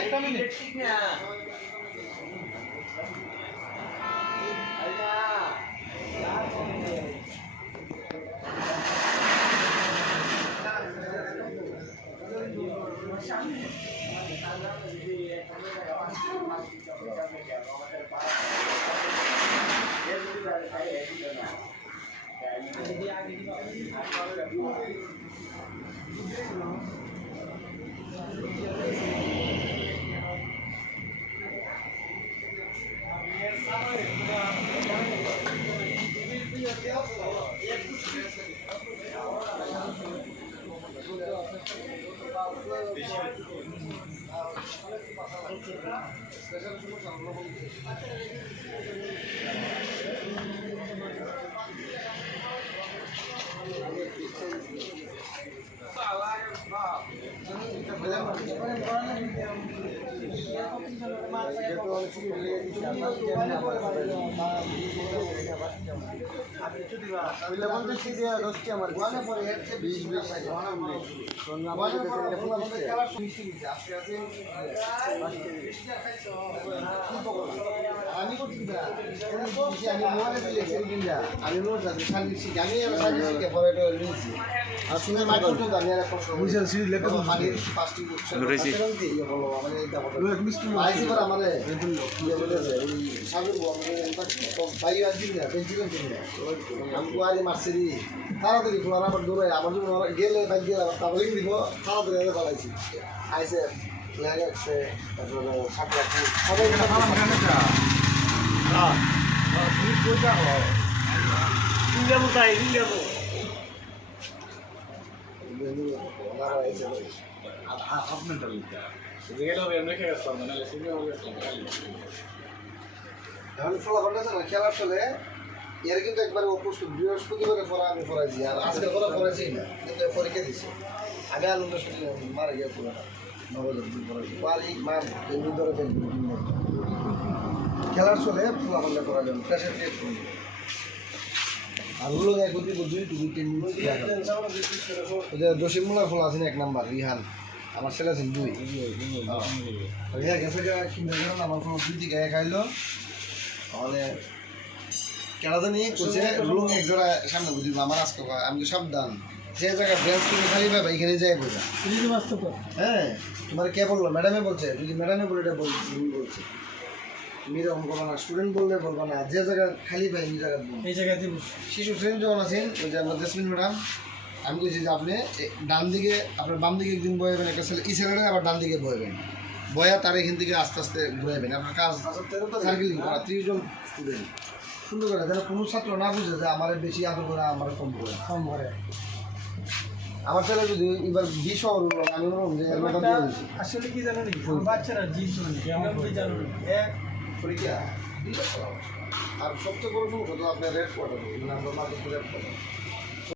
একটা মিনিট তাড়াতাড়ি খোলা আবার দৌড়াই আমার জন্য গেলে বাইক গেলে আবার তারপরে দিব তাড়াতাড়ি ফলাইছি আইসে লাগছে তারপরে সাপড়া সবাই খেলার চলে এর কিন্তু একবার প্রস্তুত বৃহস্পতিবারে পড়া আমি পড়াইছি আর আজকে পড়া পড়াইছি না কিন্তু পরীক্ষা দিছি আগে আলুটা মারা গিয়ে পুরোটা খেলার চলে ফুলা পাল্লা করা যাবে প্রেশার টেস্ট করবে আর হলো এক দুই জসিমুল্লার ফল আছেন 1 নাম্বার রিহান আমার ছেলে আছেন 2 গেছে আমার কোনো 2 দিকে খাইলো তাহলে কেনাতে নিয়ে কোচে রুলুং এক জোড়া সামনে বুঝিব আমার আজকে আমি তো সাবধান যে জায়গায় ব্রাঞ্চ কিনে খালি পাবে এখানে যাই বোঝা হ্যাঁ তোমার কে বললো ম্যাডামে বলছে যদি ম্যাডামে বলে এটা বলছে তুমি এরকম করবো না স্টুডেন্ট বললে বলবো না যে জায়গায় খালি পাই এই জায়গায় এই জায়গাতে শিশু শ্রেণী যখন আছেন ওই যে আমার জেসমিন ম্যাডাম আমি বলছি যে আপনি ডান দিকে আপনার বাম দিকে একদিন বয়াবেন একটা ছেলে এই ছেলেটা আবার ডান দিকে বয়াবেন বয়া তার এখান থেকে আস্তে আস্তে ঘুরাবেন আপনার কাজ সার্কেলিং করা 30 জন স্টুডেন্ট সুন্দর করে যেন কোনো ছাত্র না বুঝে যে আমার বেশি আদর করে আমার কম করে আমার ছেলে যদি এবার 20 শহর আমি আসলে কি জানো নাকি বাচ্চারা পরীক্ষা আর সবচেয়ে বড় সমস্যা তো আপনার red quarter number market red quarter